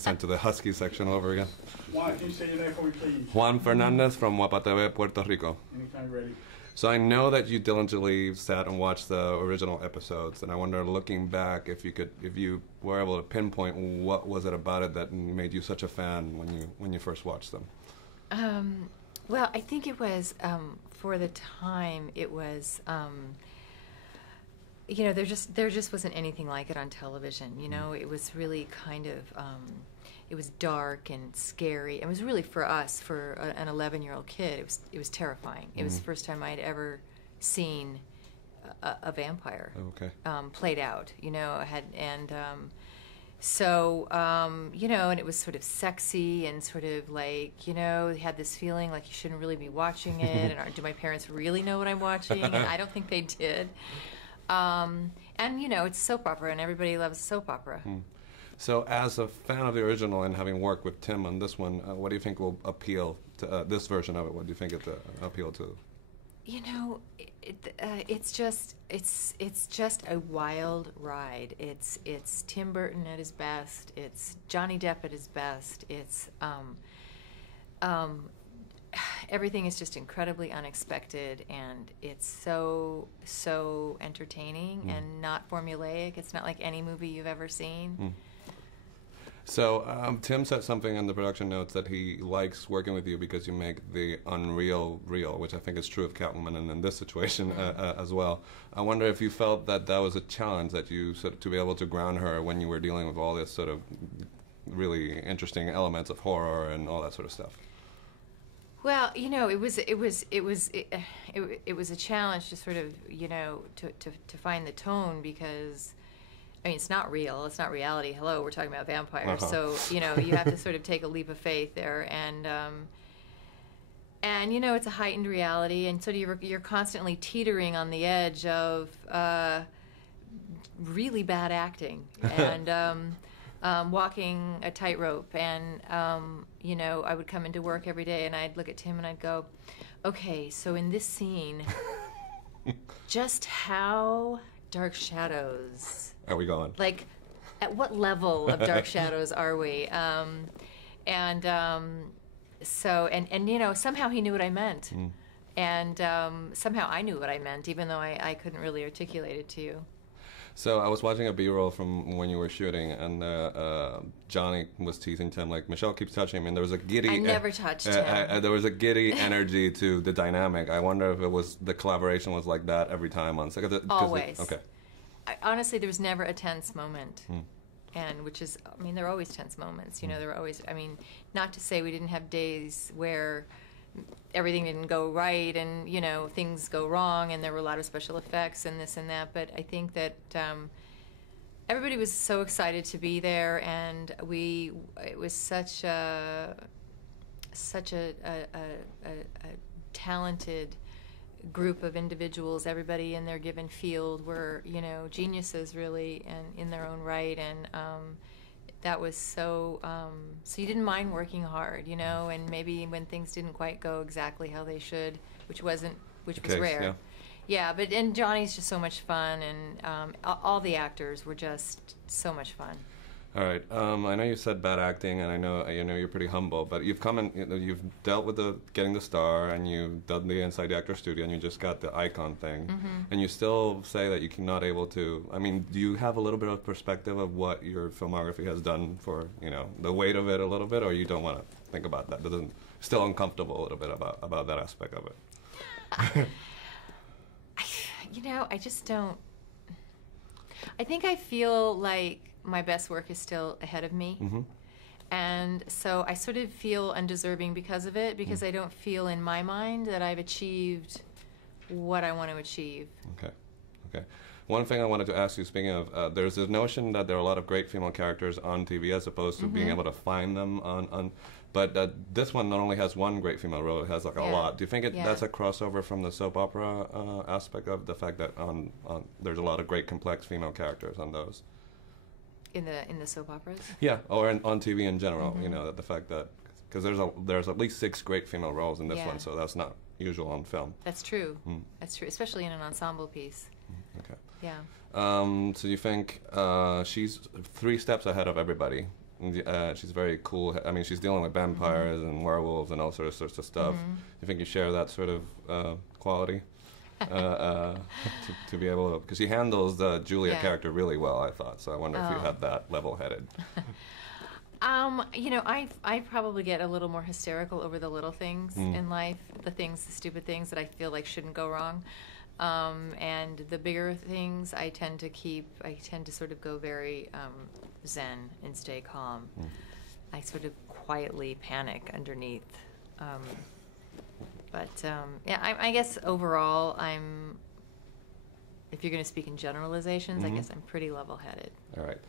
Sent to the husky section all over again. Juan, can you say your name for me, please? Juan Fernandez from Guapateve, Puerto Rico. Anytime ready. So I know that you diligently sat and watched the original episodes, and I wonder, looking back, if you were able to pinpoint what was it about it that made you such a fan when you first watched them. Well, I think it was for the time. It was. You know, there just wasn't anything like it on television. You know, it was really kind of, it was dark and scary. It was really, for us, for an 11-year-old kid, it was terrifying. It was the first time I'd ever seen a vampire played out. You know, you know, and it was sort of sexy and sort of like, you know, had this feeling like you shouldn't really be watching it. And do my parents really know what I'm watching? And I don't think they did. And, you know, it's soap opera, and everybody loves soap opera. So as a fan of the original and having worked with Tim on this one, what do you think will appeal to this version of it? What do you think it appeal to? You know, it's just a wild ride. It's Tim Burton at his best. It's Johnny Depp at his best. It's everything is just incredibly unexpected, and it's so entertaining and not formulaic. It's not like any movie you've ever seen. So Tim said something in the production notes that he likes working with you because you make the unreal real, which I think is true of Catwoman and in this situation as well. I wonder if you felt that that was a challenge, that you sort of, to be able to ground her when you were dealing with all this sort of really interesting elements of horror and all that sort of stuff. Well, you know, it was a challenge to sort of, you know, to find the tone, because I mean, it's not real, it's not reality. Hello, we're talking about vampires, so you know, you have to sort of take a leap of faith there, and you know, it's a heightened reality, and so you're constantly teetering on the edge of really bad acting and. Walking a tightrope, and you know, I would come into work every day and I'd look at Tim and I'd go, okay, so in this scene, just how dark shadows are we going? Like, at what level of dark shadows are we? So you know, somehow he knew what I meant, and somehow I knew what I meant, even though I couldn't really articulate it to you. So I was watching a B-roll from when you were shooting, and Johnny was teasing Tim, like, Michelle keeps touching him, and there was a giddy... I never touched him. There was a giddy energy to the dynamic. I wonder if it was, the collaboration was like that every time on set. Always. Okay. Honestly, there was never a tense moment. And which is, I mean, there are always tense moments. You know, there were always, I mean, not to say we didn't have days where everything didn't go right, and you know, things go wrong, and there were a lot of special effects and this and that, but I think that everybody was so excited to be there, and it was such a talented group of individuals. Everybody in their given field were, you know, geniuses really, and in their own right, and that was so you didn't mind working hard, you know, and maybe when things didn't quite go exactly how they should, which was rare. Yeah, and Johnny's just so much fun, and all the actors were just so much fun. All right. I know you said bad acting, and I know you're pretty humble, but you've come and you've dealt with getting the star, and you've done the Inside the Actor Studio, and you just got the icon thing, and you still say that you're not able to. I mean, do you have a little bit of perspective of what your filmography has done for, you know, the weight of it a little bit, or you don't want to think about that? Still uncomfortable a little bit about that aspect of it? You know, I just don't. I think I feel like my best work is still ahead of me. And so I sort of feel undeserving because of it, because I don't feel in my mind that I've achieved what I want to achieve. Okay. One thing I wanted to ask you, speaking of, there's this notion that there are a lot of great female characters on TV as opposed to being able to find them on but this one not only has one great female role, it has like a lot. Do you think that's a crossover from the soap opera aspect of the fact that there's a lot of great complex female characters on those? In the soap operas? Yeah, or on TV in general. You know, that the fact that, because there's at least 6 great female roles in this one, so that's not usual on film. That's true. That's true, especially in an ensemble piece. Okay. Yeah. So you think she's 3 steps ahead of everybody She's very cool. I mean, she's dealing with vampires and werewolves and all sorts of stuff. You think you share that sort of quality? To be able to, because she handles the Julia character really well, I thought. So I wonder if you had that level-headed. You know, I probably get a little more hysterical over the little things in life, the stupid things that I feel like shouldn't go wrong. And the bigger things, I tend to sort of go very zen and stay calm. I sort of quietly panic underneath. I guess overall, if you're going to speak in generalizations, I guess I'm pretty level-headed. All right.